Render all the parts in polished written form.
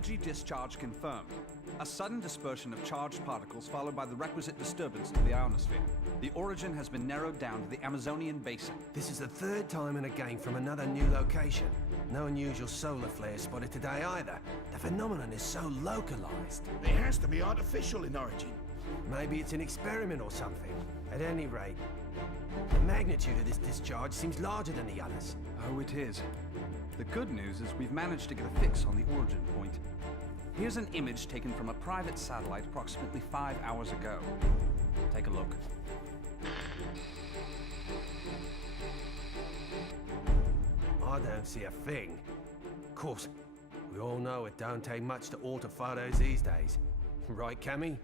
Energy discharge confirmed. A sudden dispersion of charged particles followed by the requisite disturbance to the ionosphere. The origin has been narrowed down to the Amazonian basin. This is the third time in a game from another new location. No unusual solar flares spotted today either. The phenomenon is so localized. It has to be artificial in origin. Maybe it's an experiment or something. At any rate, the magnitude of this discharge seems larger than the others. Oh, it is. The good news is we've managed to get a fix on the origin point. Here's an image taken from a private satellite approximately 5 hours ago. Take a look. I don't see a thing. Of course, we all know it don't take much to alter photos these days. Right, Cammy?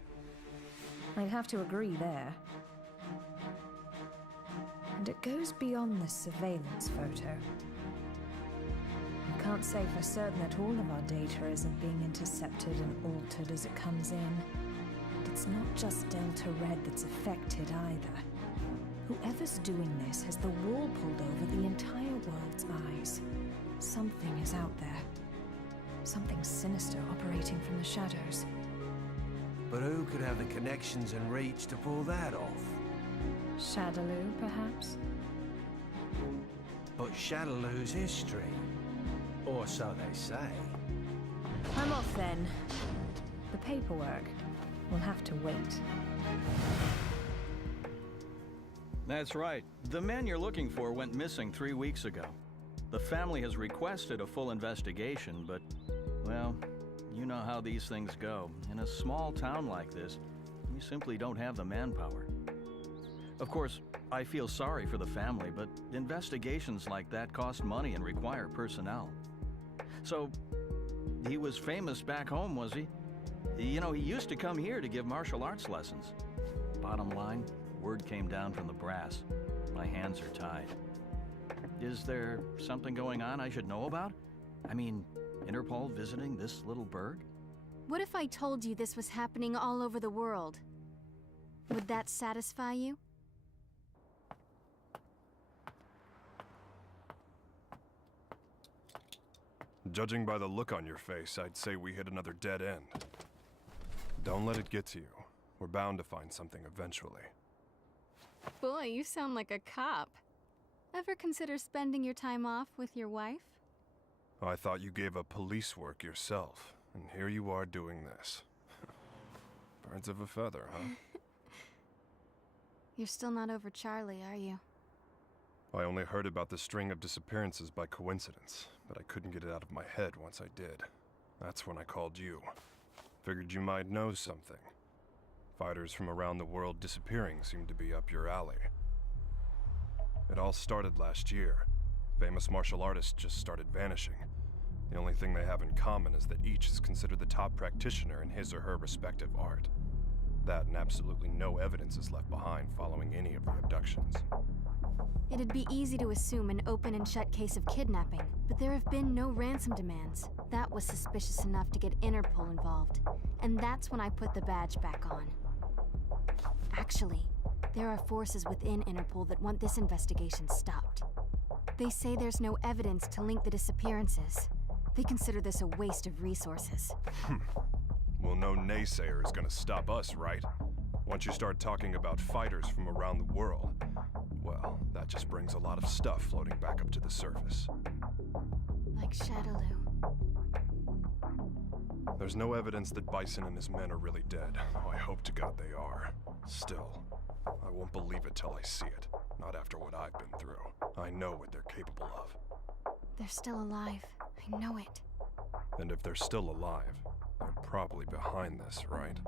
I'd have to agree there. And it goes beyond the surveillance photo. I can't say for certain that all of our data isn't being intercepted and altered as it comes in. But it's not just Delta Red that's affected either. Whoever's doing this has the wool pulled over the entire world's eyes. Something is out there. Something sinister operating from the shadows. But who could have the connections and reach to pull that off? Shadaloo, perhaps? But Shadaloo's history. Or so they say. I'm off then. The paperwork will have to wait. That's right. The man you're looking for went missing 3 weeks ago. The family has requested a full investigation, but, well, you know how these things go. In a small town like this, we simply don't have the manpower. Of course, I feel sorry for the family, but investigations like that cost money and require personnel. So, he was famous back home, was he? You know, he used to come here to give martial arts lessons. Bottom line, word came down from the brass. My hands are tied. Is there something going on I should know about? I mean, Interpol visiting this little burg? What if I told you this was happening all over the world? Would that satisfy you? Judging by the look on your face, I'd say we hit another dead end. Don't let it get to you. We're bound to find something eventually. Boy, you sound like a cop. Ever consider spending your time off with your wife? I thought you gave up police work yourself, and here you are doing this. Birds of a feather, huh? You're still not over Charlie, are you? I only heard about the string of disappearances by coincidence, but I couldn't get it out of my head once I did. That's when I called you. Figured you might know something. Fighters from around the world disappearing seemed to be up your alley. It all started last year. Famous martial artists just started vanishing. The only thing they have in common is that each is considered the top practitioner in his or her respective art. That and absolutely no evidence is left behind following any of the abductions. It'd be easy to assume an open and shut case of kidnapping, but there have been no ransom demands. That was suspicious enough to get Interpol involved, and that's when I put the badge back on. Actually, there are forces within Interpol that want this investigation stopped. They say there's no evidence to link the disappearances. They consider this a waste of resources. Well, no naysayer is gonna stop us, right? Once you start talking about fighters from around the world, well, that just brings a lot of stuff floating back up to the surface. Like Shadaloo. There's no evidence that Bison and his men are really dead, though I hope to God they are. Still, I won't believe it till I see it. Not after what I've been through. I know what they're capable of. They're still alive. I know it. And if they're still alive, they're probably behind this, right?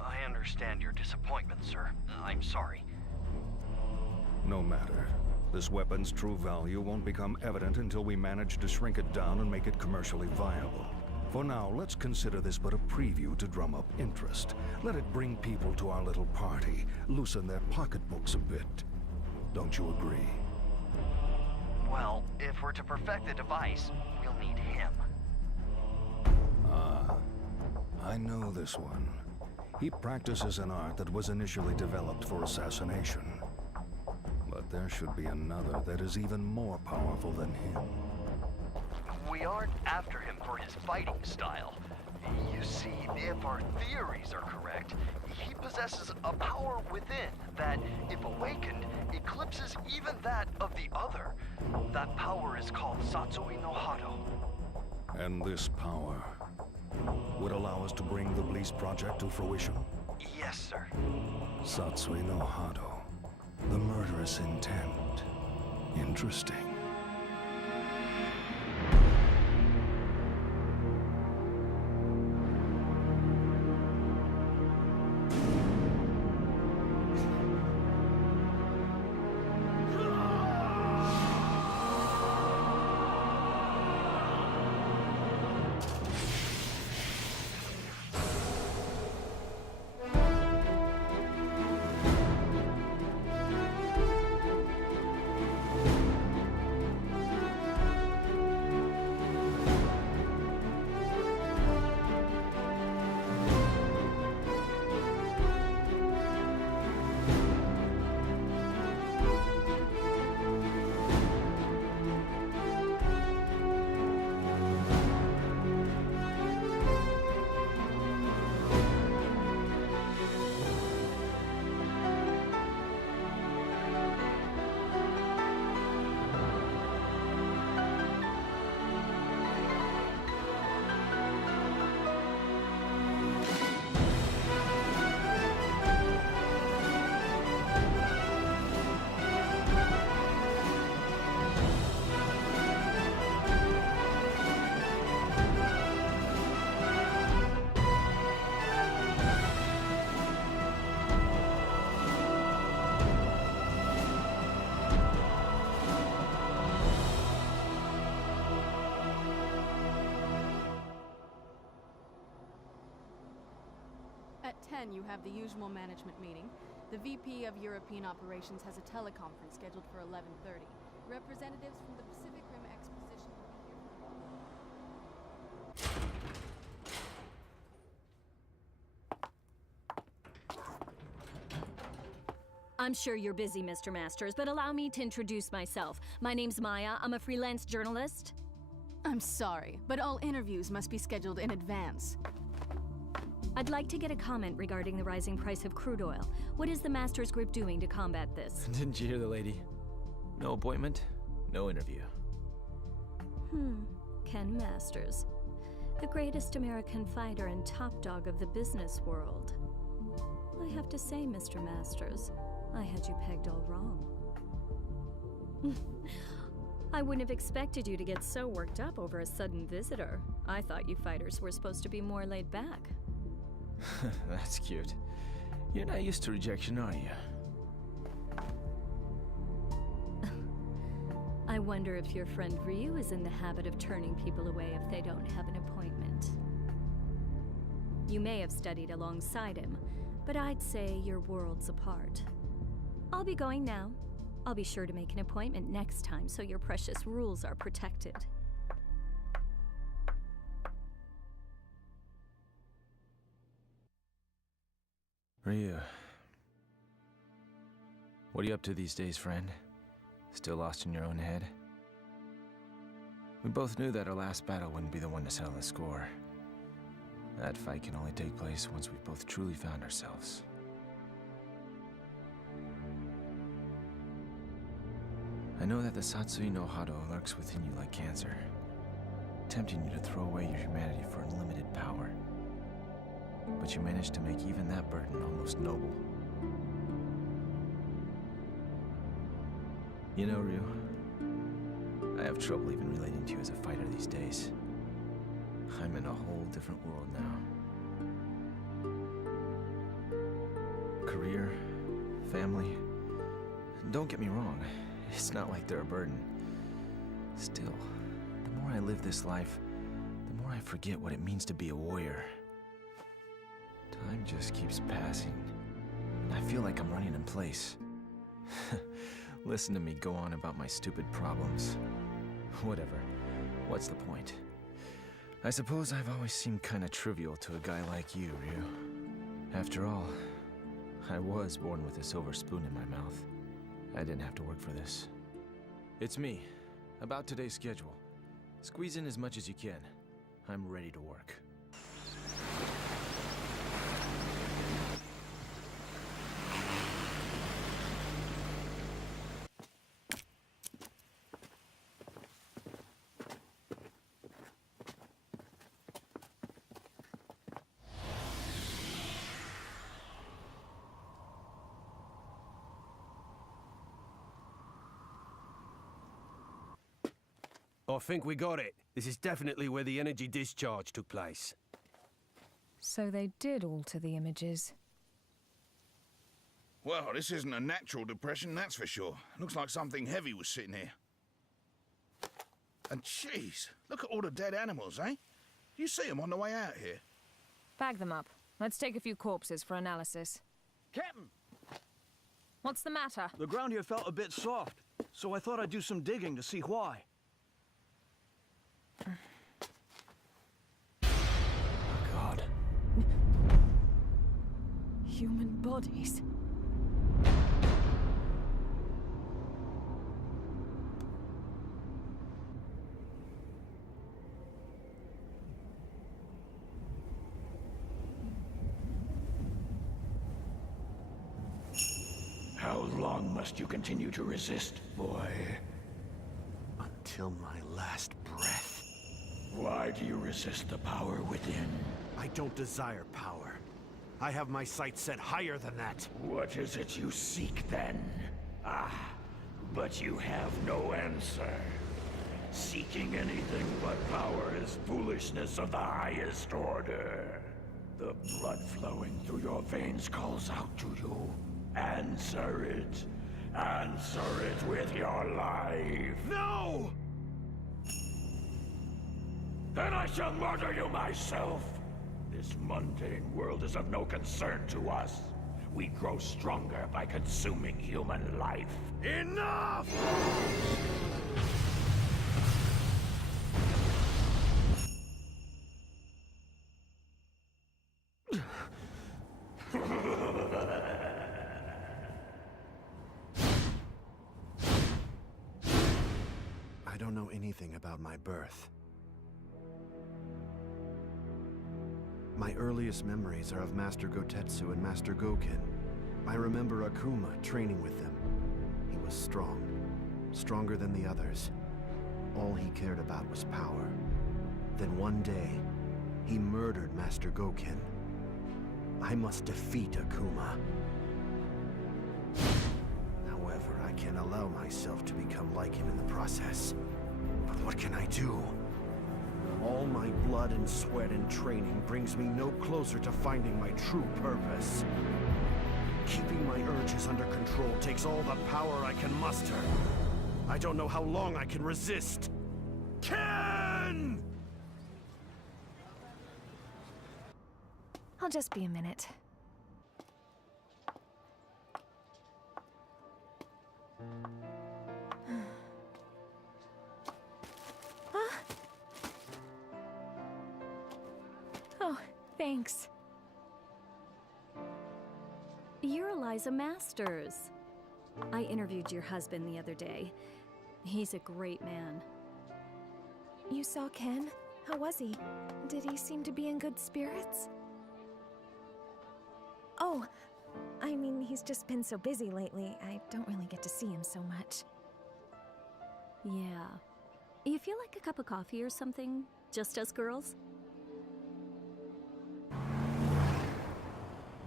I understand your disappointment, sir. I'm sorry. No matter. This weapon's true value won't become evident until we manage to shrink it down and make it commercially viable. For now, let's consider this but a preview to drum up interest. Let it bring people to our little party, loosen their pocketbooks a bit. Don't you agree? Well, if we're to perfect the device, we'll need him. Ah, I know this one. He practices an art that was initially developed for assassination. But there should be another that is even more powerful than him. We aren't after him for his fighting style. You see, if our theories are correct, he possesses a power within that, if awakened, eclipses even that of the other. That power is called Satsui no Hado. And this power would allow us to bring the Bliss Project to fruition? Yes, sir. Satsui no Hado. The murderous intent. Interesting. At 10, you have the usual management meeting. The VP of European Operations has a teleconference scheduled for 11:30. Representatives from the Pacific Rim Exposition will be here. I'm sure you're busy, Mr. Masters, but allow me to introduce myself. My name's Maya. I'm a freelance journalist. I'm sorry, but all interviews must be scheduled in advance. I'd like to get a comment regarding the rising price of crude oil. What is the Masters Group doing to combat this? Didn't you hear the lady? No appointment, no interview. Ken Masters. The greatest American fighter and top dog of the business world. I have to say, Mr. Masters, I had you pegged all wrong. I wouldn't have expected you to get so worked up over a sudden visitor. I thought you fighters were supposed to be more laid back. That's cute. You're not used to rejection, are you? I wonder if your friend Ryu is in the habit of turning people away if they don't have an appointment. You may have studied alongside him, but I'd say you're worlds apart. I'll be going now. I'll be sure to make an appointment next time so your precious rules are protected. Ryu. What are you up to these days, friend? Still lost in your own head? We both knew that our last battle wouldn't be the one to settle the score. That fight can only take place once we've both truly found ourselves. I know that the Satsui no Hado lurks within you like cancer, tempting you to throw away your humanity for unlimited power. But you managed to make even that burden almost noble. You know, Ryu, I have trouble even relating to you as a fighter these days. I'm in a whole different world now. Career, family. Don't get me wrong, it's not like they're a burden. Still, the more I live this life, the more I forget what it means to be a warrior. Time just keeps passing, and I feel like I'm running in place. Listen to me go on about my stupid problems. Whatever. What's the point? I suppose I've always seemed kinda trivial to a guy like you, Ryu. After all, I was born with a silver spoon in my mouth. I didn't have to work for this. It's me. About today's schedule. Squeeze in as much as you can. I'm ready to work. I think we got it. This is definitely where the energy discharge took place. So they did alter the images. Well, this isn't a natural depression, that's for sure. Looks like something heavy was sitting here. And jeez, look at all the dead animals, eh? You see them on the way out here? Bag them up. Let's take a few corpses for analysis. Captain! What's the matter? The ground here felt a bit soft, so I thought I'd do some digging to see why. God. Human bodies. How long must you continue to resist, boy? Until my last breath. Why do you resist the power within? I don't desire power. I have my sights set higher than that. What is it you seek, then? Ah, but you have no answer. Seeking anything but power is foolishness of the highest order. The blood flowing through your veins calls out to you. Answer it. Answer it with your life. No! Then I shall murder you myself. This mundane world is of no concern to us. We grow stronger by consuming human life. Enough! I don't know anything about my birth. My earliest memories are of Master Gotetsu and Master Goken. I remember Akuma training with them. He was strong, stronger than the others. All he cared about was power. Then one day, he murdered Master Goken. I must defeat Akuma. However, I can't allow myself to become like him in the process. But what can I do? All my blood and sweat and training brings me no closer to finding my true purpose. Keeping my urges under control takes all the power I can muster. I don't know how long I can resist. Ken! I'll just be a minute. Oh, thanks. You're Eliza Masters. I interviewed your husband the other day. He's a great man. You saw Ken? How was he? Did he seem to be in good spirits? Oh, I mean, he's just been so busy lately. I don't really get to see him so much. Yeah. You feel like a cup of coffee or something? Just us girls?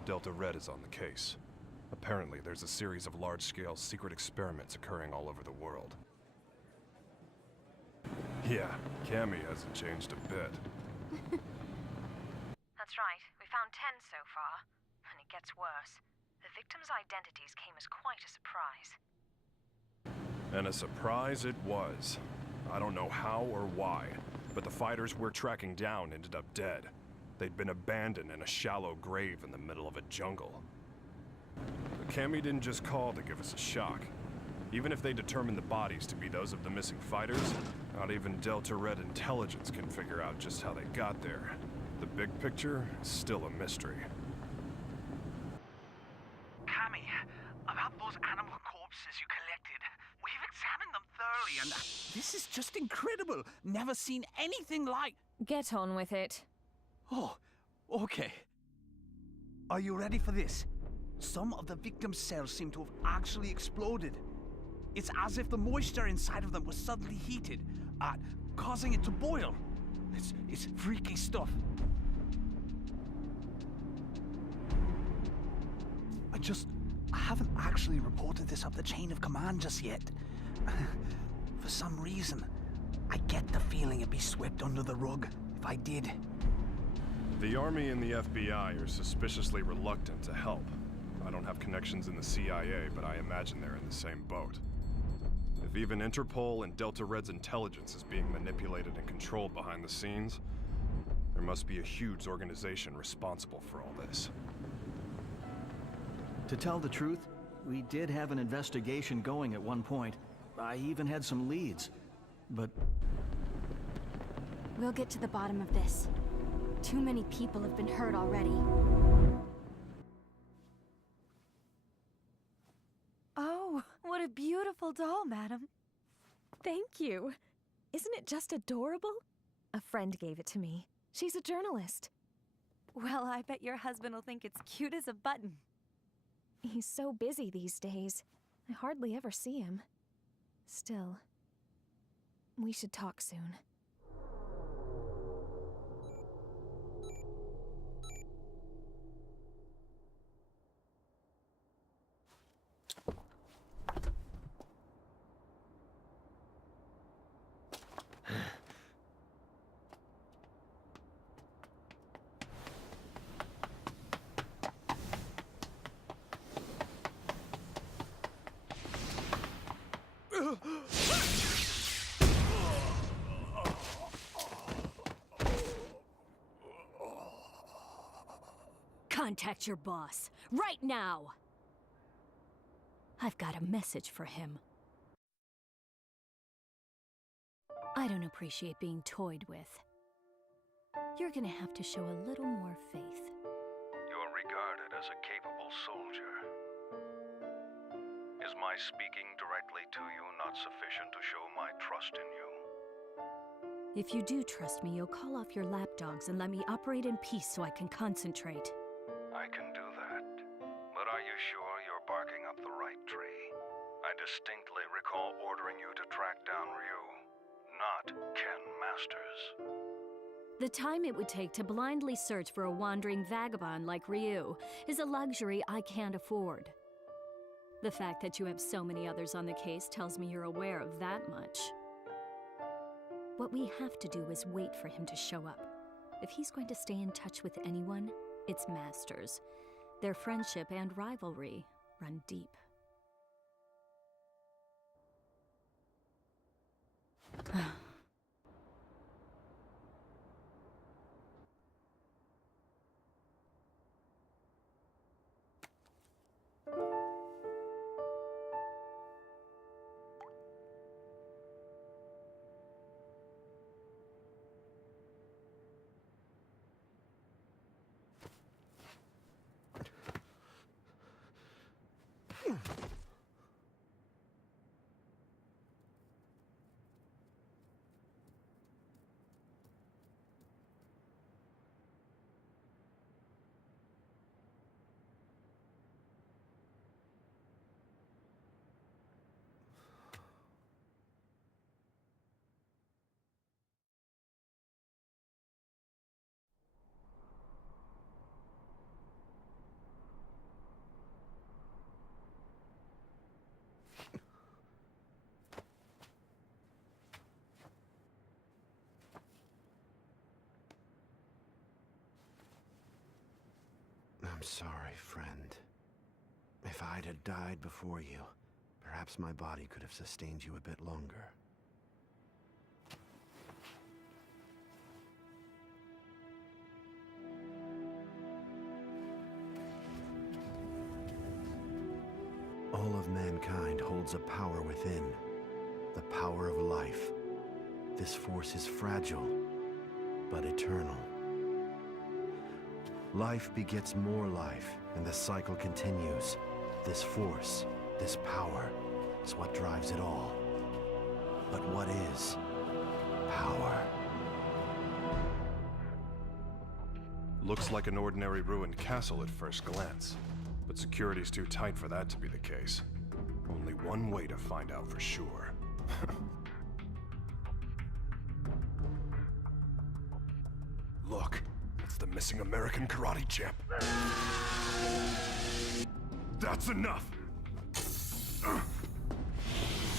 Delta Red is on the case. Apparently, there's a series of large-scale secret experiments occurring all over the world. Yeah, Cammy hasn't changed a bit. That's right. We found 10 so far. And it gets worse. The victims' identities came as quite a surprise. And a surprise it was. I don't know how or why, but the fighters we're tracking down ended up dead. They'd been abandoned in a shallow grave in the middle of a jungle. But Cammy didn't just call to give us a shock. Even if they determine the bodies to be those of the missing fighters, not even Delta Red intelligence can figure out just how they got there. The big picture is still a mystery. just incredible. Never seen anything like... Get on with it. Oh, okay. Are you ready for this? Some of the victims' cells seem to have actually exploded. It's as if the moisture inside of them was suddenly heated, causing it to boil. It's freaky stuff. I haven't actually reported this up the chain of command just yet. For some reason, I get the feeling it'd be swept under the rug if I did. The Army and the FBI are suspiciously reluctant to help. I don't have connections in the CIA, but I imagine they're in the same boat. If even Interpol and Delta Red's intelligence is being manipulated and controlled behind the scenes, there must be a huge organization responsible for all this. To tell the truth, we did have an investigation going at one point. I even had some leads, but... We'll get to the bottom of this. Too many people have been hurt already. Oh, what a beautiful doll, madam. Thank you. Isn't it just adorable? A friend gave it to me. She's a journalist. Well, I bet your husband will think it's cute as a button. He's so busy these days. I hardly ever see him. Still, we should talk soon. Contact your boss, right now! I've got a message for him. I don't appreciate being toyed with. You're gonna have to show a little more faith. You're regarded as a capable soldier. Is my speaking directly to you not sufficient to show my trust in you? If you do trust me, you'll call off your lapdogs and let me operate in peace so I can concentrate. I can do that. But are you sure you're barking up the right tree? I distinctly recall ordering you to track down Ryu, not Ken Masters. The time it would take to blindly search for a wandering vagabond like Ryu is a luxury I can't afford. The fact that you have so many others on the case tells me you're aware of that much. What we have to do is wait for him to show up. If he's going to stay in touch with anyone, it's Masters. Their friendship and rivalry run deep. I'm sorry, friend. If I'd had died before you, perhaps my body could have sustained you a bit longer. All of mankind holds a power within, the power of life. This force is fragile, but eternal. Life begets more life, and the cycle continues. This force, this power, is what drives it all. But what is? Power. Looks like an ordinary ruined castle at first glance, but security's too tight for that to be the case. Only one way to find out for sure. Look, it's the missing American karate champ. That's enough!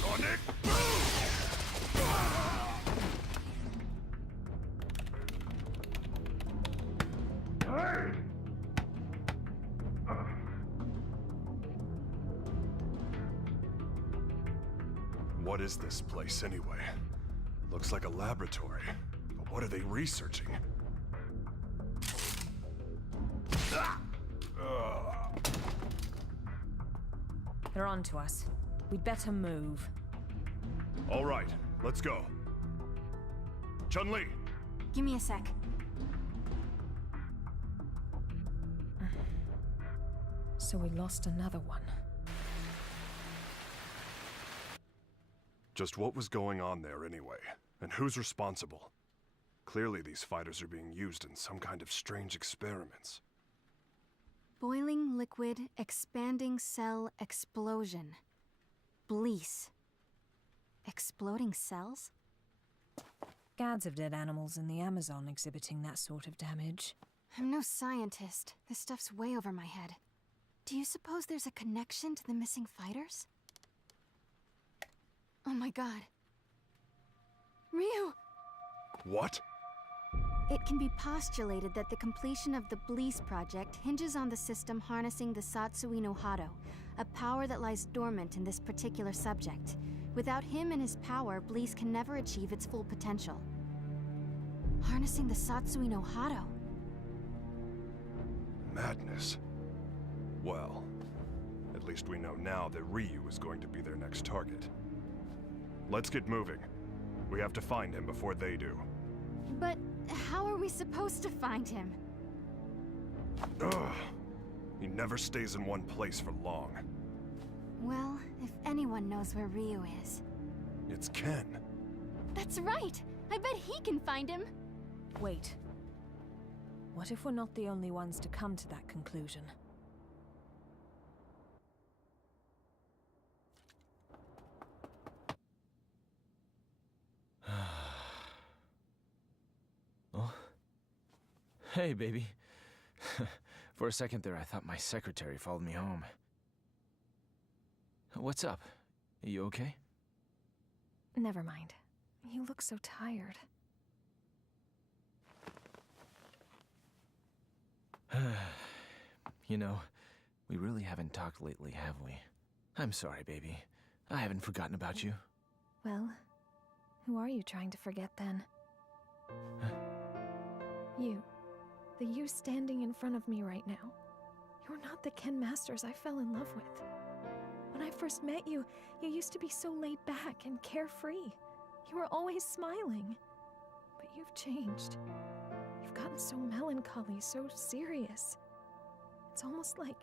Sonic Boom! Hey! What is this place anyway? Looks like a laboratory, but what are they researching? They're on to us. We'd better move. All right, let's go. Chun-Li! Give me a sec. So we lost another one. Just what was going on there anyway? And who's responsible? Clearly these fighters are being used in some kind of strange experiments. Boiling liquid, expanding cell explosion. Blease. Exploding cells? Gads of dead animals in the Amazon exhibiting that sort of damage. I'm no scientist. This stuff's way over my head. Do you suppose there's a connection to the missing fighters? Oh my god. Ryu! What? It can be postulated that the completion of the Blease project hinges on the system harnessing the Satsui no Hado, a power that lies dormant in this particular subject. Without him and his power, Blease can never achieve its full potential. Harnessing the Satsui no Hado. Madness. Well, at least we know now that Ryu is going to be their next target. Let's get moving. We have to find him before they do. But how are we supposed to find him? Ugh. He never stays in one place for long. Well, if anyone knows where Ryu is... It's Ken. That's right! I bet he can find him! Wait. What if we're not the only ones to come to that conclusion? Oh. Hey, baby. For a second there, I thought my secretary followed me home. What's up? Are you okay? Never mind. You look so tired. You know, we really haven't talked lately, have we? I'm sorry, baby. I haven't forgotten about you. Well, who are you trying to forget then? Huh? You. The you standing in front of me right now. You're not the Ken Masters I fell in love with. When I first met you, you used to be so laid back and carefree. You were always smiling. But you've changed. You've gotten so melancholy, so serious. It's almost like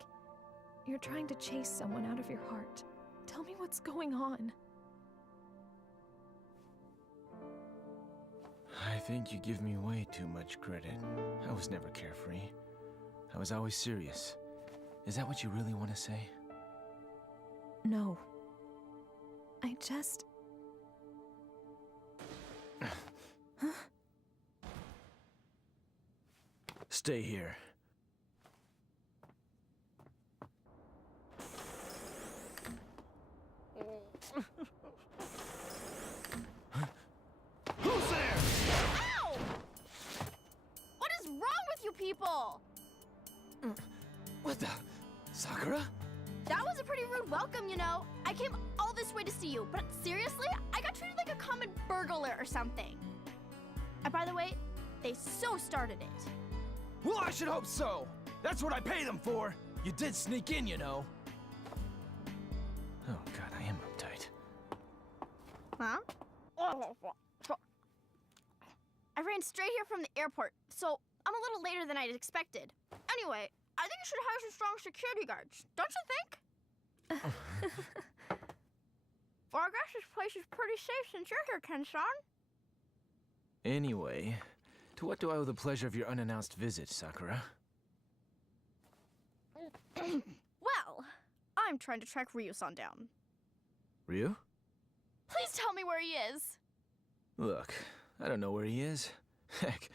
you're trying to chase someone out of your heart. Tell me what's going on. I think you give me way too much credit. I was never carefree. I was always serious. Is that what you really want to say? No. I just... Huh? Stay here. Who's there? Ow! What is wrong with you people? What the? Sakura? That was a pretty rude welcome, you know. I came all this way to see you, but seriously, I got treated like a common burglar or something. And by the way, they so started it. Well, I should hope so. That's what I pay them for. You did sneak in, you know. Oh god, I am uptight. Huh? I ran straight here from the airport, so I'm a little later than I'd expected. Anyway, I think you should hire some strong security guards, don't you think? Well, I guess this place is pretty safe since you're here, Ken-san. Anyway, to what do I owe the pleasure of your unannounced visit, Sakura? Well, I'm trying to track Ryu-san down. Ryu? Please tell me where he is! Look, I don't know where he is. Heck,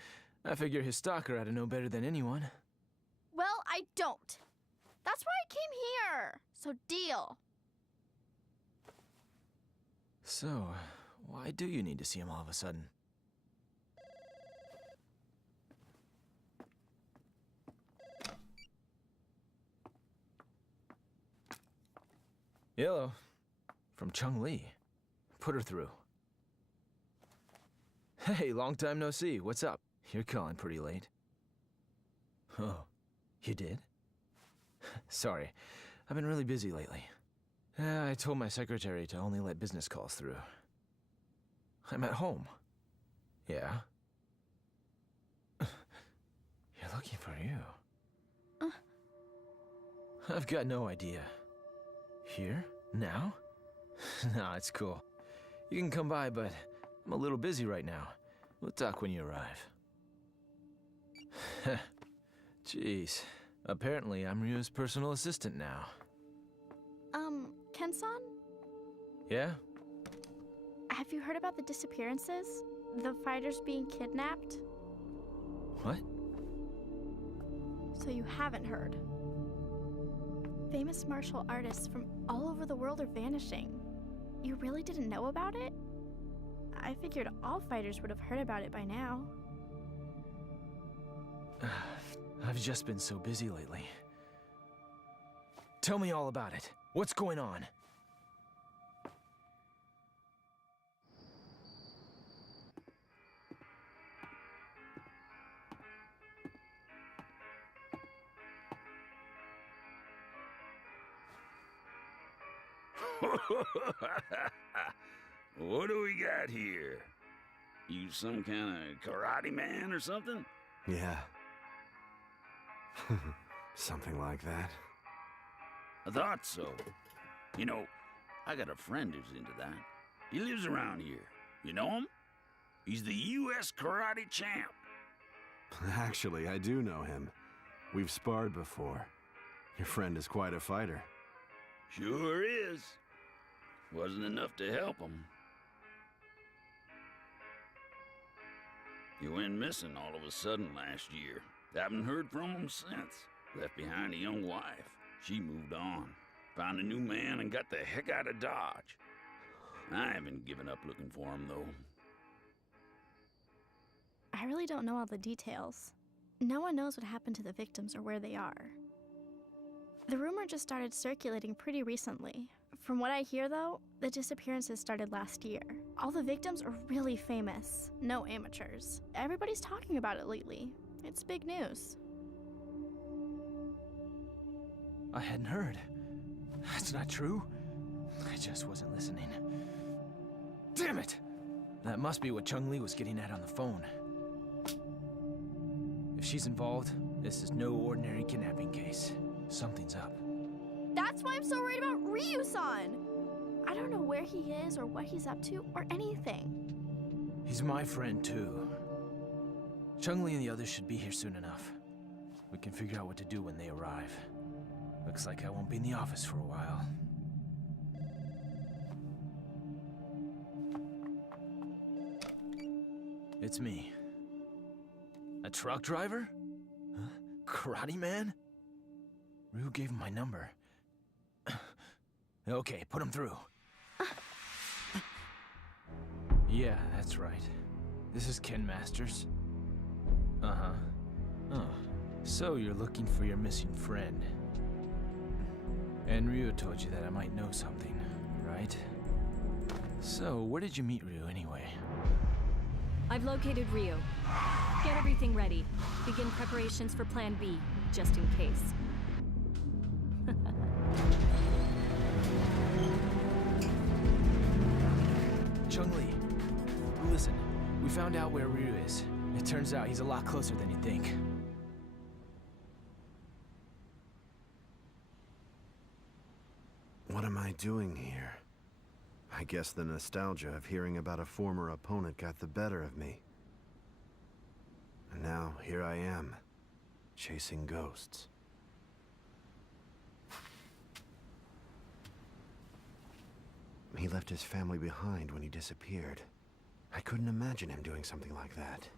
I figure his stalker ought to know better than anyone. Well, I don't. That's why I came here. So deal. So, why do you need to see him all of a sudden? Hello. From Chung-Li. Put her through. Hey, long time no see. What's up? You're calling pretty late. Oh, you did? Sorry, I've been really busy lately. I told my secretary to only let business calls through. I'm at home. Yeah? You're looking for you. I've got no idea. Here? Now? Nah, it's cool. You can come by, but I'm a little busy right now. We'll talk when you arrive. Jeez. Apparently, I'm Ryu's personal assistant now. Ken-san? Yeah? Have you heard about the disappearances? The fighters being kidnapped? What? So you haven't heard. Famous martial artists from all over the world are vanishing. You really didn't know about it? I figured all fighters would have heard about it by now. I've just been so busy lately. Tell me all about it. What's going on? What do we got here? You some kind of karate man or something? Yeah. Something like that. I thought so. You know, I got a friend who's into that. He lives around here. You know him? He's the U.S. karate champ. Actually, I do know him. We've sparred before. Your friend is quite a fighter. Sure is. Wasn't enough to help him. He went missing all of a sudden last year. Haven't heard from him since. Left behind a young wife. She moved on. Found a new man and got the heck out of Dodge. I haven't given up looking for him, though. I really don't know all the details. No one knows what happened to the victims or where they are. The rumor just started circulating pretty recently. From what I hear, though, the disappearances started last year. All the victims are really famous. No amateurs. Everybody's talking about it lately. It's big news. I hadn't heard. That's not true. I just wasn't listening. Damn it! That must be what Chung-Li was getting at on the phone. If she's involved, this is no ordinary kidnapping case. Something's up. That's why I'm so worried about Ryu-san! I don't know where he is or what he's up to or anything. He's my friend, too. Chung-Li and the others should be here soon enough. We can figure out what to do when they arrive. Looks like I won't be in the office for a while. It's me. A truck driver? Huh? Karate man? Ryu gave him my number. Okay, put him through. Yeah, that's right. This is Ken Masters. Uh-huh. Oh, so you're looking for your missing friend. And Ryu told you that I might know something, right? So, where did you meet Ryu anyway? I've located Ryu. Get everything ready. Begin preparations for Plan B, just in case. Chung-Li, listen. We found out where Ryu is. It turns out he's a lot closer than you think. What am I doing here? I guess the nostalgia of hearing about a former opponent got the better of me. And now, here I am, chasing ghosts. He left his family behind when he disappeared. I couldn't imagine him doing something like that.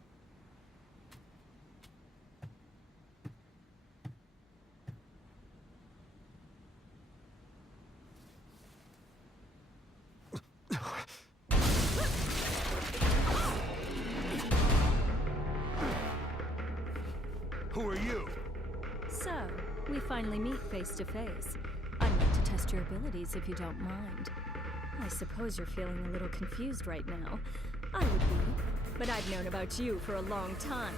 Who are you? So, we finally meet face to face. I'd like to test your abilities if you don't mind. I suppose you're feeling a little confused right now. I would be, but I've known about you for a long time.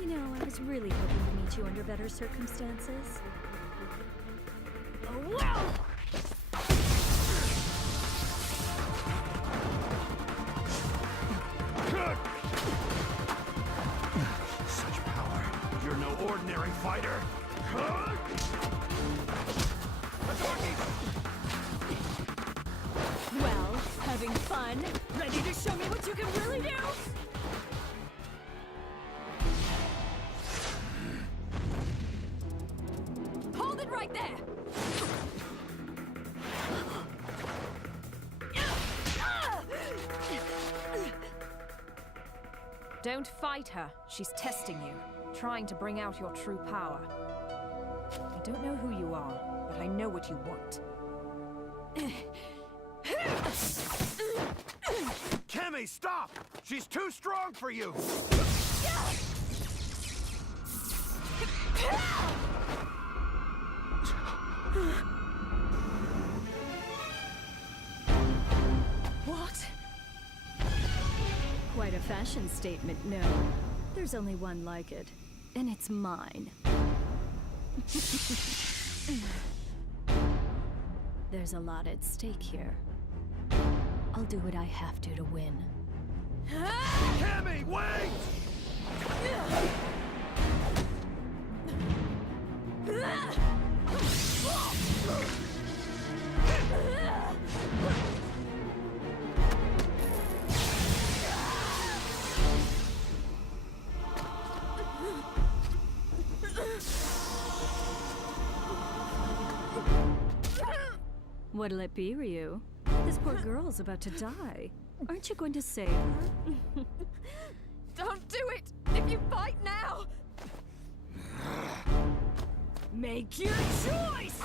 You know, I was really hoping to meet you under better circumstances. Oh, wow! Such power. You're no ordinary fighter. Well, having fun? Ready to show me what you can really do? Hold it right there! Don't fight her. She's testing you, trying to bring out your true power. I don't know who you are, but I know what you want. Kemi, stop! She's too strong for you! What? Quite a fashion statement, no. There's only one like it, and it's mine. There's a lot at stake here. I'll do what I have to win. Kemi, wait! What'll it be, Ryu? This poor girl's about to die. Aren't you going to save her? Don't do it! If you fight now! Make your choice!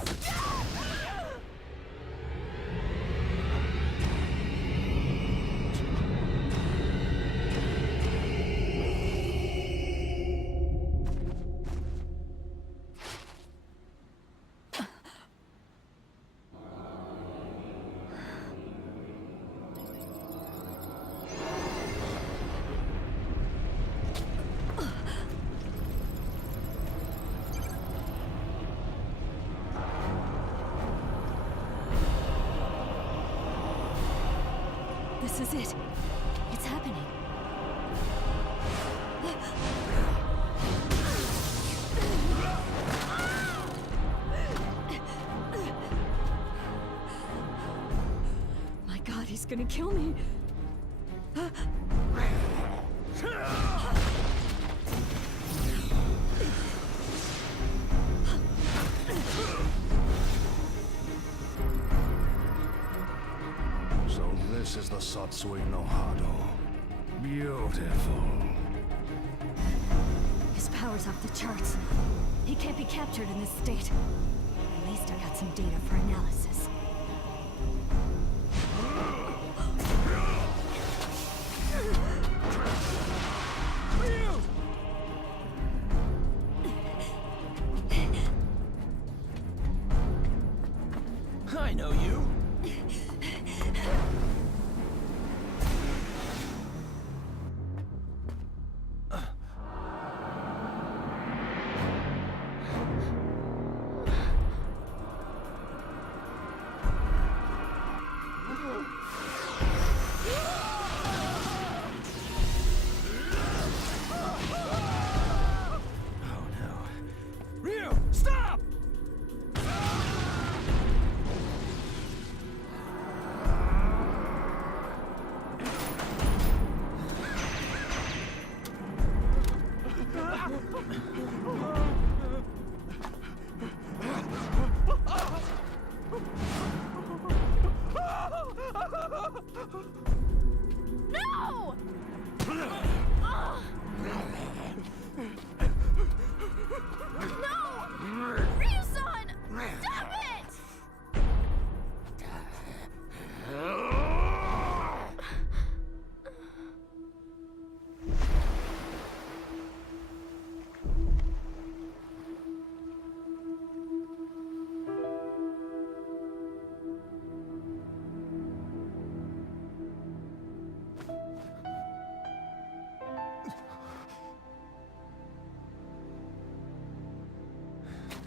This is it. It's happening. My God, he's gonna kill me. So this is the Satsui no Hado. Beautiful. His power's off the charts. He can't be captured in this state. At least I got some data for analysis. I know you.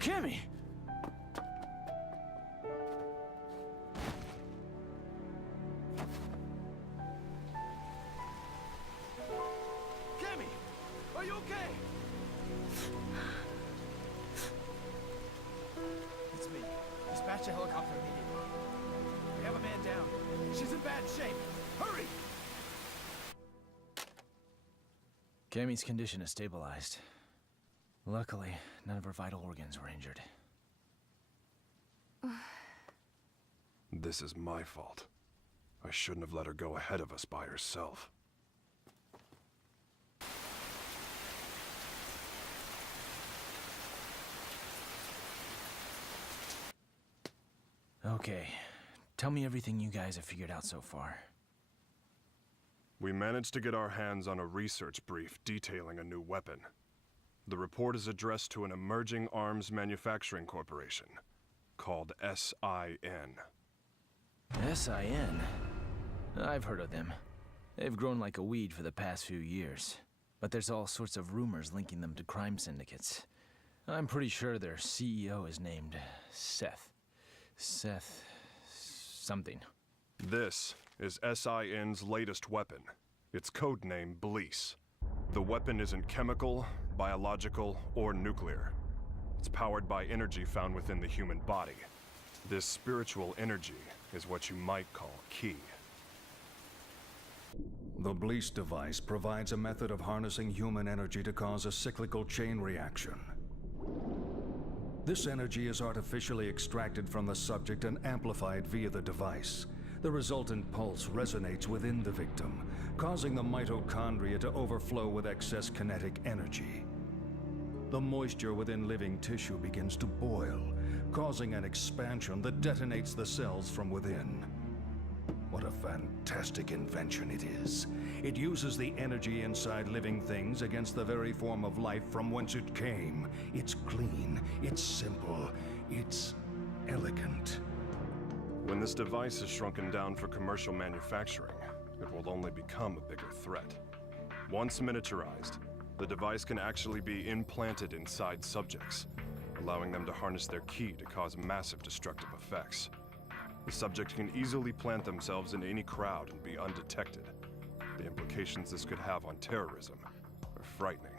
Cammy! Cammy! Are you okay? It's me. Dispatch a helicopter immediately. We have a man down. She's in bad shape. Hurry! Cammy's condition is stabilized. Luckily, none of her vital organs were injured. This is my fault. I shouldn't have let her go ahead of us by herself. Okay, tell me everything you guys have figured out so far. We managed to get our hands on a research brief detailing a new weapon. The report is addressed to an emerging arms manufacturing corporation called SIN. SIN? I've heard of them. They've grown like a weed for the past few years. But there's all sorts of rumors linking them to crime syndicates. I'm pretty sure their CEO is named Seth. Seth... something. This is SIN's latest weapon. Its codename Bleece. The weapon isn't chemical, biological, or nuclear. It's powered by energy found within the human body. This spiritual energy is what you might call ki. The Bleece device provides a method of harnessing human energy to cause a cyclical chain reaction. This energy is artificially extracted from the subject and amplified via the device. The resultant pulse resonates within the victim, causing the mitochondria to overflow with excess kinetic energy. The moisture within living tissue begins to boil, causing an expansion that detonates the cells from within. What a fantastic invention it is. It uses the energy inside living things against the very form of life from whence it came. It's clean, it's simple, it's elegant. When this device is shrunken down for commercial manufacturing, it will only become a bigger threat. Once miniaturized, the device can actually be implanted inside subjects, allowing them to harness their ki to cause massive destructive effects. The subject can easily plant themselves in any crowd and be undetected. The implications this could have on terrorism are frightening.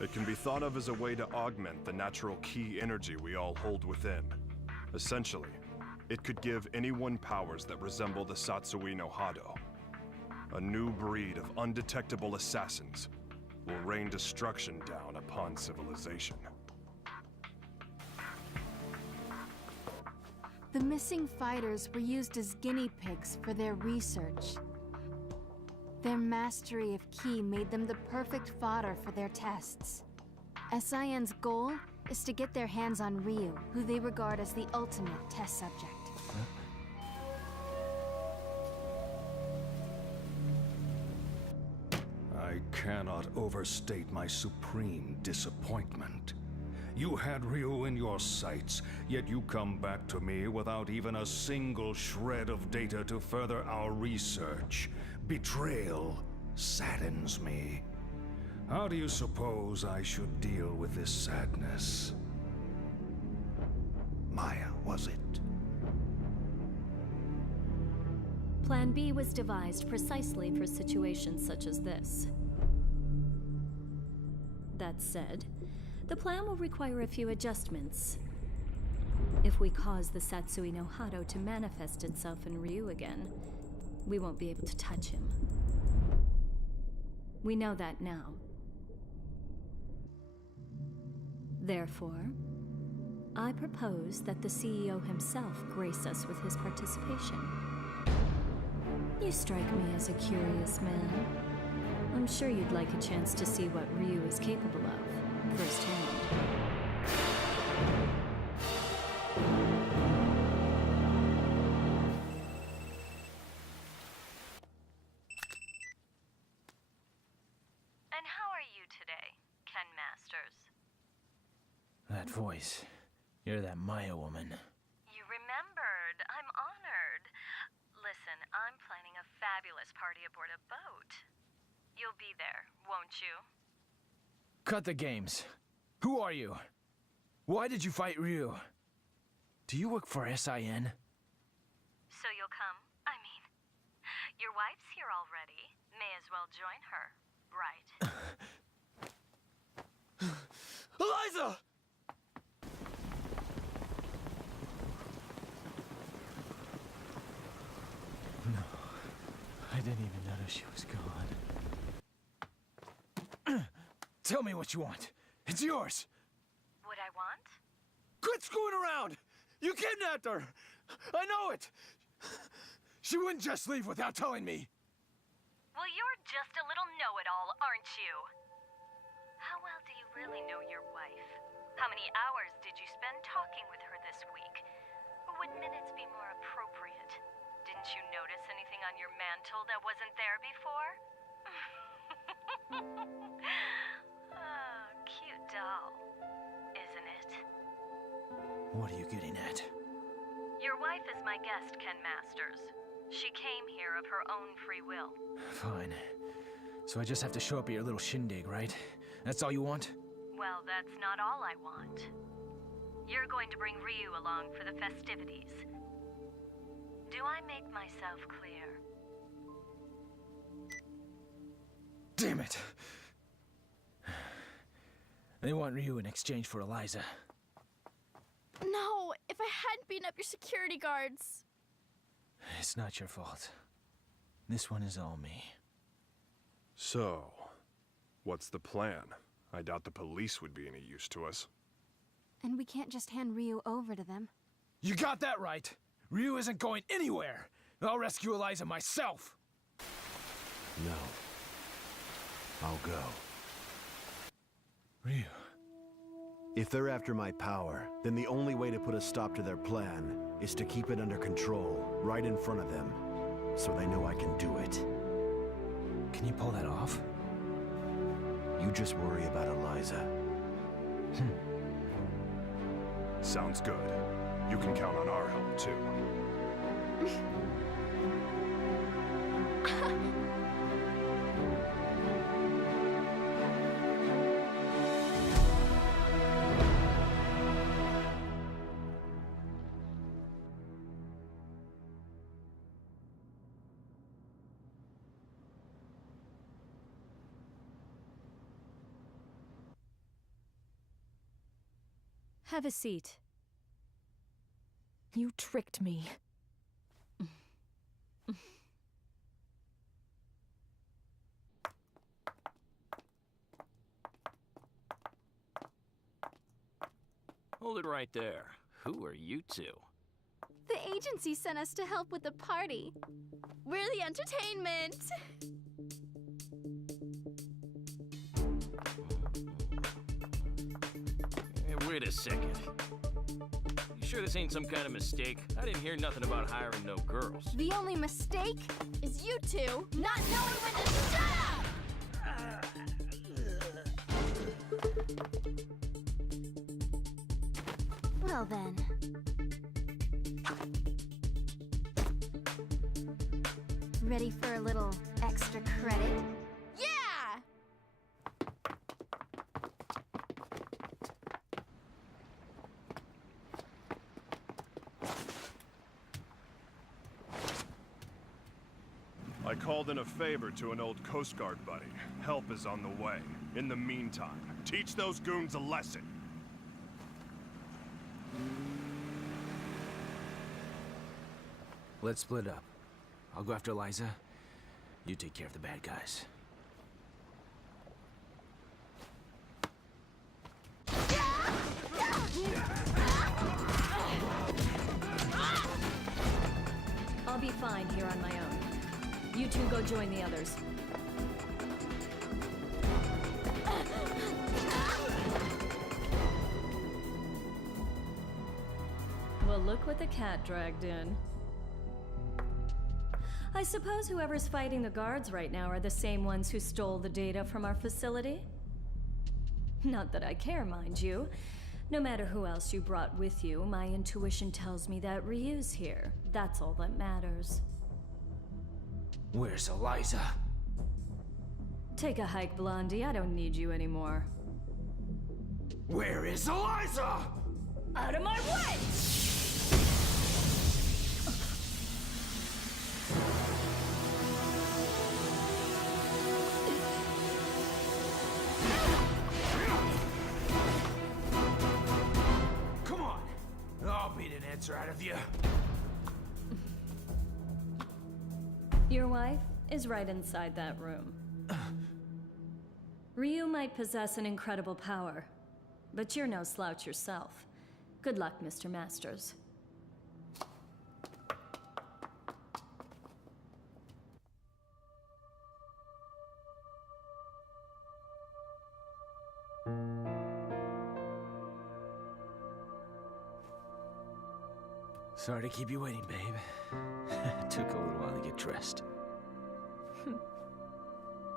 It can be thought of as a way to augment the natural ki energy we all hold within. Essentially, it could give anyone powers that resemble the Satsui no Hado. A new breed of undetectable assassins will rain destruction down upon civilization. The missing fighters were used as guinea pigs for their research. Their mastery of ki made them the perfect fodder for their tests. SIN's goal is to get their hands on Ryu, who they regard as the ultimate test subject. I cannot overstate my supreme disappointment. You had Ryu in your sights, yet you come back to me without even a single shred of data to further our research. Betrayal saddens me. How do you suppose I should deal with this sadness? Maya, was it? Plan B was devised precisely for situations such as this. That said, the plan will require a few adjustments. If we cause the Satsui no Hado to manifest itself in Ryu again, we won't be able to touch him. We know that now. Therefore, I propose that the CEO himself grace us with his participation. You strike me as a curious man. I'm sure you'd like a chance to see what Ryu is capable of, firsthand. And how are you today, Ken Masters? That voice. You're that Maya woman. You remembered. I'm honored. Listen, I'm planning a fabulous party aboard a boat. You'll be there, won't you? Cut the games. Who are you? Why did you fight Ryu? Do you work for SIN? So you'll come? I mean, your wife's here already. May as well join her, right? Eliza! No, I didn't even notice she was gone. Tell me what you want. It's yours. What I want? Quit screwing around! You kidnapped her! I know it! She wouldn't just leave without telling me. Well, you're just a little know-it-all, aren't you? How well do you really know your wife? How many hours did you spend talking with her this week? Or would minutes be more appropriate? Didn't you notice anything on your mantle that wasn't there before? Oh, cute doll, isn't it? What are you getting at? Your wife is my guest, Ken Masters. She came here of her own free will. Fine. So I just have to show up at your little shindig, right? That's all you want? Well, that's not all I want. You're going to bring Ryu along for the festivities. Do I make myself clear? Damn it! They want Ryu in exchange for Eliza. No! If I hadn't beaten up your security guards! It's not your fault. This one is all me. So, what's the plan? I doubt the police would be any use to us. And we can't just hand Ryu over to them. You got that right! Ryu isn't going anywhere! I'll rescue Eliza myself! No. I'll go. Ryu. If they're after my power, then the only way to put a stop to their plan is to keep it under control, right in front of them, so they know I can do it. Can you pull that off? You just worry about Eliza. Sounds good. You can count on our help, too. Have a seat. You tricked me. Hold it right there. Who are you two? The agency sent us to help with the party. We're the entertainment! Hey, wait a second. You sure this ain't some kind of mistake? I didn't hear nothing about hiring no girls. The only mistake is you two not knowing when to shut up! Well then. Ready for a little extra credit? Yeah! I called in a favor to an old Coast Guard buddy. Help is on the way. In the meantime, teach those goons a lesson. Let's split up. I'll go after Eliza. You take care of the bad guys. I'll be fine here on my own. You two go join the others. Well, look what the cat dragged in. I suppose whoever's fighting the guards right now are the same ones who stole the data from our facility? Not that I care, mind you. No matter who else you brought with you, my intuition tells me that Ryu's here. That's all that matters. Where's Eliza? Take a hike, Blondie. I don't need you anymore. Where is Eliza? Out of my way! Come on! I'll beat an answer out of you. Your wife is right inside that room. Ryu might possess an incredible power, but you're no slouch yourself. Good luck, Mr. Masters. Sorry to keep you waiting, babe. Took a little while to get dressed.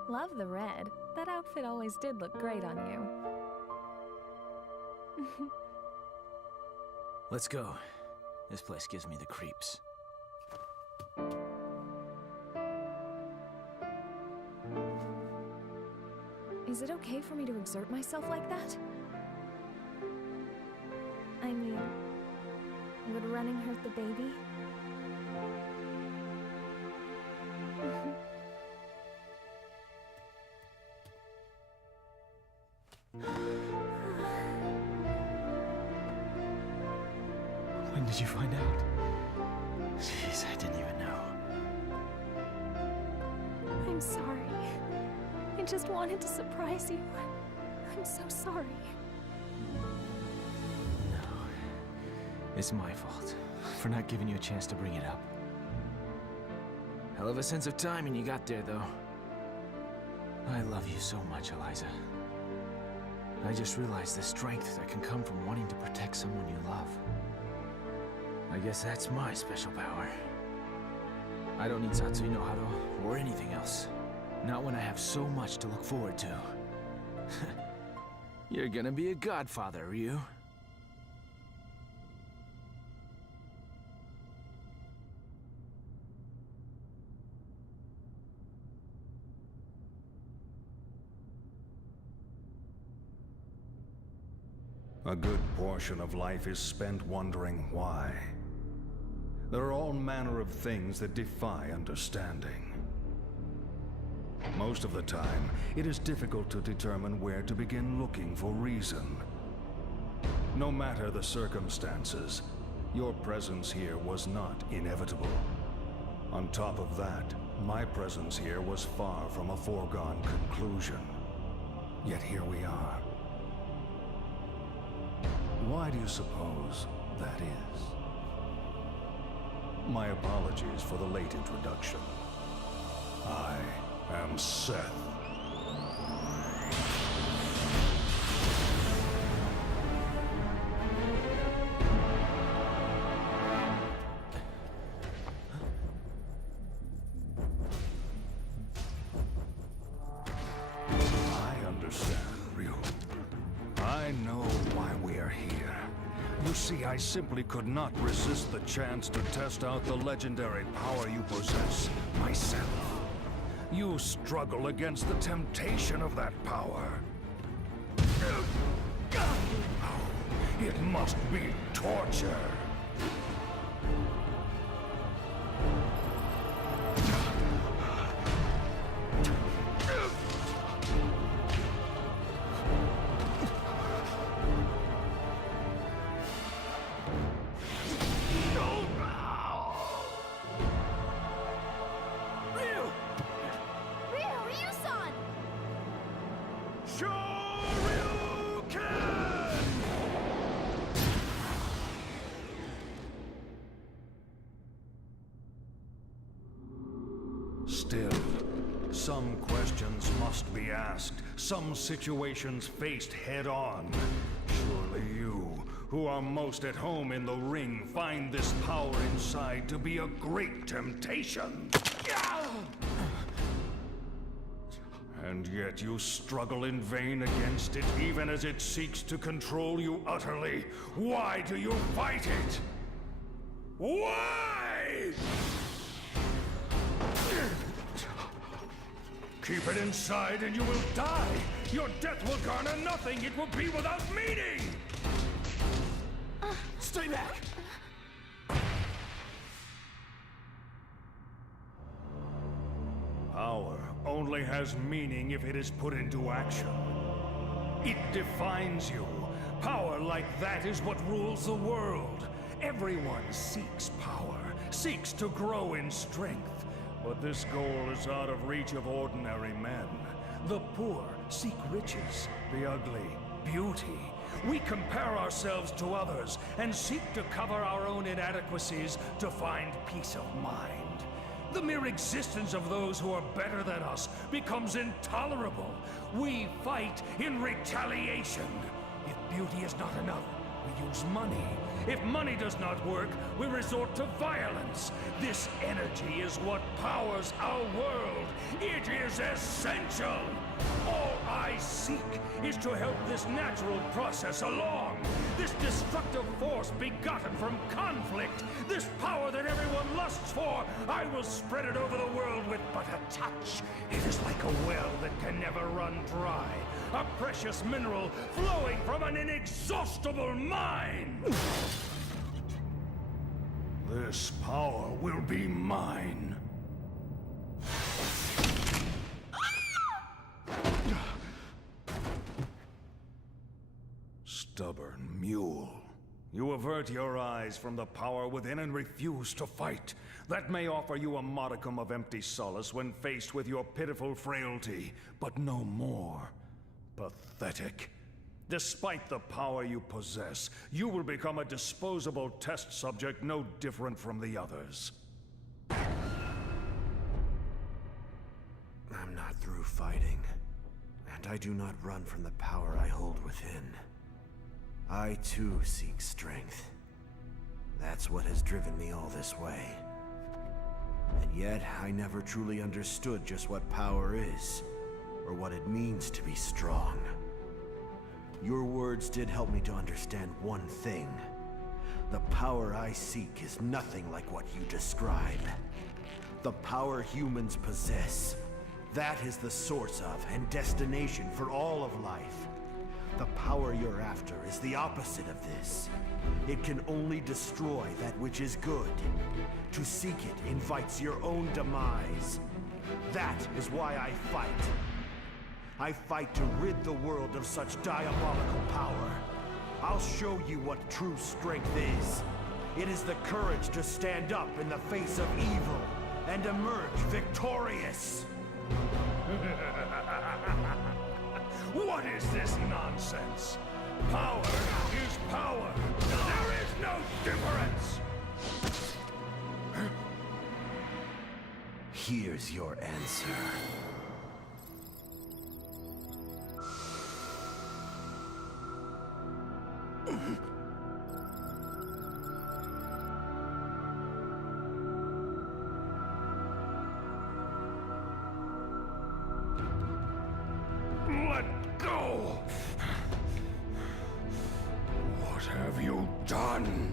Love the red. That outfit always did look great on you. Let's go. This place gives me the creeps. Is it okay for me to exert myself like that? I mean, would running hurt the baby? When did you find out? Jeez, I didn't even know. I'm sorry. I just wanted to surprise you. I'm so sorry. No. It's my fault for not giving you a chance to bring it up. Hell of a sense of timing you got there, though. I love you so much, Eliza. I just realized the strength that can come from wanting to protect someone you love. I guess that's my special power. I don't need Satsui no Hado or anything else. Not when I have so much to look forward to. You're gonna be a godfather, Ryu. A good portion of life is spent wondering why. There are all manner of things that defy understanding. Most of the time, it is difficult to determine where to begin looking for reason. No matter the circumstances, your presence here was not inevitable. On top of that, my presence here was far from a foregone conclusion. Yet here we are. Why do you suppose that is? My apologies for the late introduction. I am Seth. I understand, Ryu. I know why we are here. You see, I simply could not resist the chance to test out the legendary power you possess myself. You struggle against the temptation of that power. It must be torture. Still, some questions must be asked, some situations faced head-on. Surely you, who are most at home in the ring, find this power inside to be a great temptation. And yet you struggle in vain against it, even as it seeks to control you utterly. Why do you fight it? Why? Keep it inside and you will die. Your death will garner nothing. It will be without meaning. Stay back! Power only has meaning if it is put into action. It defines you. Power like that is what rules the world. Everyone seeks power, seeks to grow in strength. But this goal is out of reach of ordinary men. The poor seek riches, the ugly, beauty. We compare ourselves to others and seek to cover our own inadequacies to find peace of mind. The mere existence of those who are better than us becomes intolerable. We fight in retaliation. If beauty is not enough, we use money. If money does not work, we resort to violence. This energy is what powers our world. It is essential. All I seek is to help this natural process along. This destructive force begotten from conflict. This power that everyone lusts for. I will spread it over the world with but a touch. It is like a well that can never run dry. A precious mineral flowing from an inexhaustible mine. This power will be mine. Stubborn mule. You avert your eyes from the power within and refuse to fight. That may offer you a modicum of empty solace when faced with your pitiful frailty, but no more. Pathetic. Despite the power you possess, you will become a disposable test subject no different from the others. I'm not through fighting, and I do not run from the power I hold within. I too seek strength. That's what has driven me all this way. And yet, I never truly understood just what power is, or what it means to be strong. Your words did help me to understand one thing. The power I seek is nothing like what you describe. The power humans possess, that is the source of and destination for all of life. The power you're after is the opposite of this. It can only destroy that which is good. To seek it invites your own demise. That is why I fight. I fight to rid the world of such diabolical power. I'll show you what true strength is. It is the courage to stand up in the face of evil and emerge victorious. What is this nonsense? Power is power. There is no difference. Here's your answer. Let go! What have you done?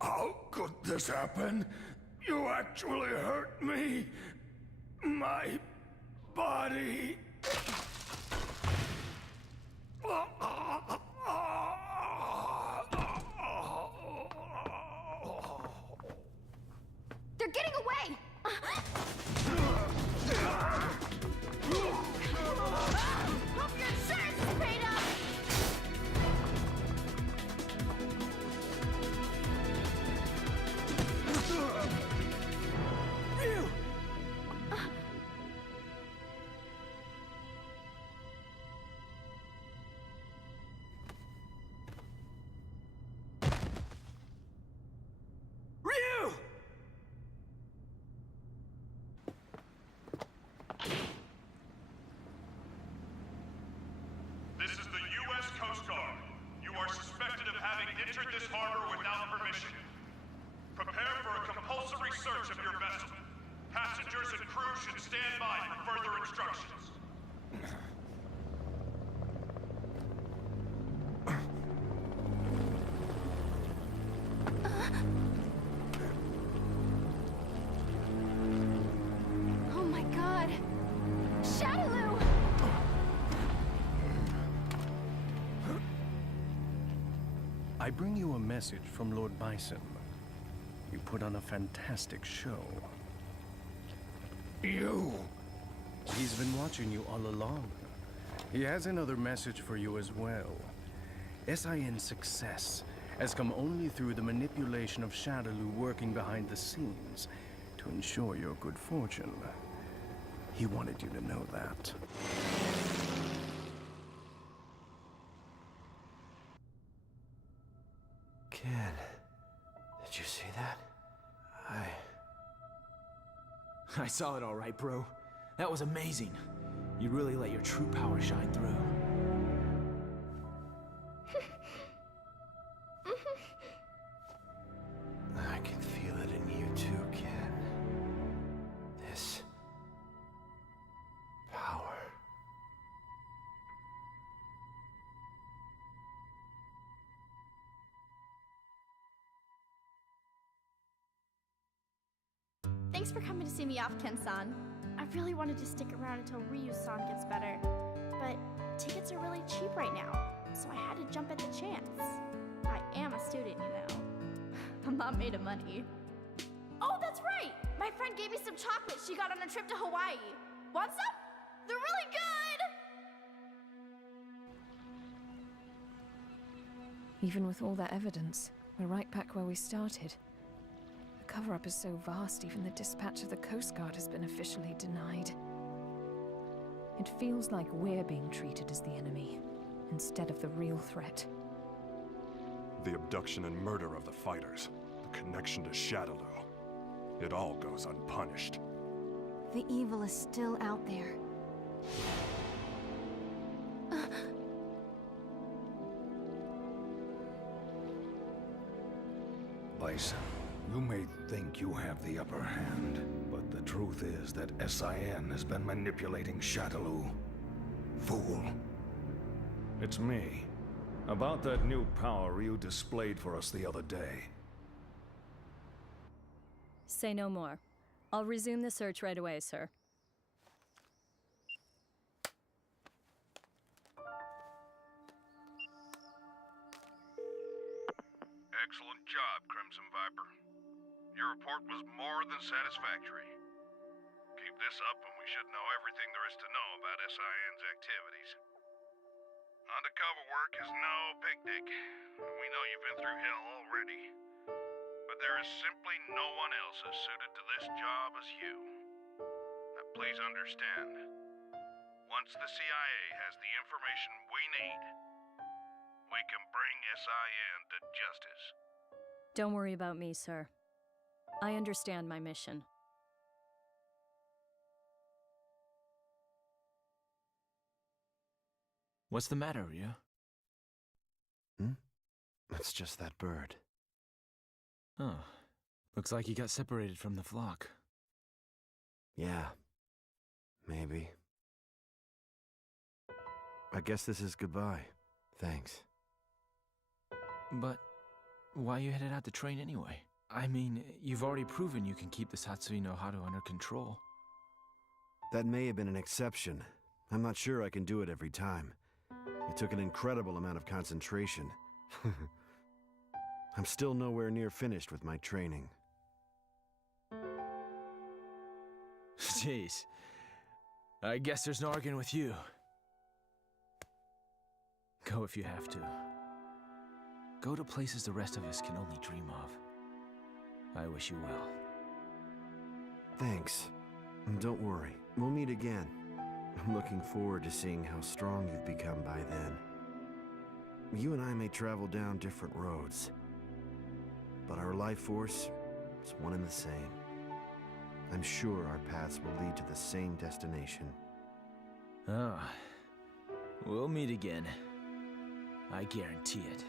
How could this happen? You actually hurt me. My body. They're getting away! Hope your insurance is paid up! having entered this harbor without permission. Prepare for a compulsory search of your vessel. Passengers and crew should stand by for further instructions. Oh my god! Shadaloo! I bring you a message from Lord Bison. You put on a fantastic show. You! He's been watching you all along. He has another message for you as well. SIN's success has come only through the manipulation of Shadaloo working behind the scenes to ensure your good fortune. He wanted you to know that. Ken, did you see that? I saw it all right, bro. That was amazing. You really let your true power shine through. I can feel it in you too, Ken. This power. Thanks for coming to see me off, Ken-san. I really wanted to stick around until Ryu-san gets better, but tickets are really cheap right now, so I had to jump at the chance. I am a student, you know. I'm not made of money. Oh, that's right! My friend gave me some chocolates she got on a trip to Hawaii. Want some? They're really good! Even with all that evidence, we're right back where we started. The cover-up is so vast, even the dispatch of the Coast Guard has been officially denied. It feels like we're being treated as the enemy, instead of the real threat. The abduction and murder of the fighters, the connection to Shadaloo. It all goes unpunished. The evil is still out there. Bison, you may think you have the upper hand, but the truth is that SIN has been manipulating Shadaloo. Fool. It's me. About that new power you displayed for us the other day. Say no more. I'll resume the search right away, sir. Excellent job, Crimson Viper. Your report was more than satisfactory. Keep this up and we should know everything there is to know about SIN's activities. Undercover work is no picnic. We know you've been through hell already. But there is simply no one else as suited to this job as you. Now please understand, once the CIA has the information we need, we can bring SIN to justice. Don't worry about me, sir. I understand my mission. What's the matter, Ryu? It's just that bird. Oh. Looks like he got separated from the flock. Yeah. Maybe. I guess this is goodbye. Thanks. But why you headed out to train anyway? I mean, you've already proven you can keep the Satsui no Haru under control. That may have been an exception. I'm not sure I can do it every time. It took an incredible amount of concentration. I'm still nowhere near finished with my training. Jeez. I guess there's no arguing with you. Go if you have to. Go to places the rest of us can only dream of. I wish you well. Thanks. And don't worry, we'll meet again. I'm looking forward to seeing how strong you've become by then. You and I may travel down different roads, but our life force is one and the same. I'm sure our paths will lead to the same destination. Oh, we'll meet again. I guarantee it.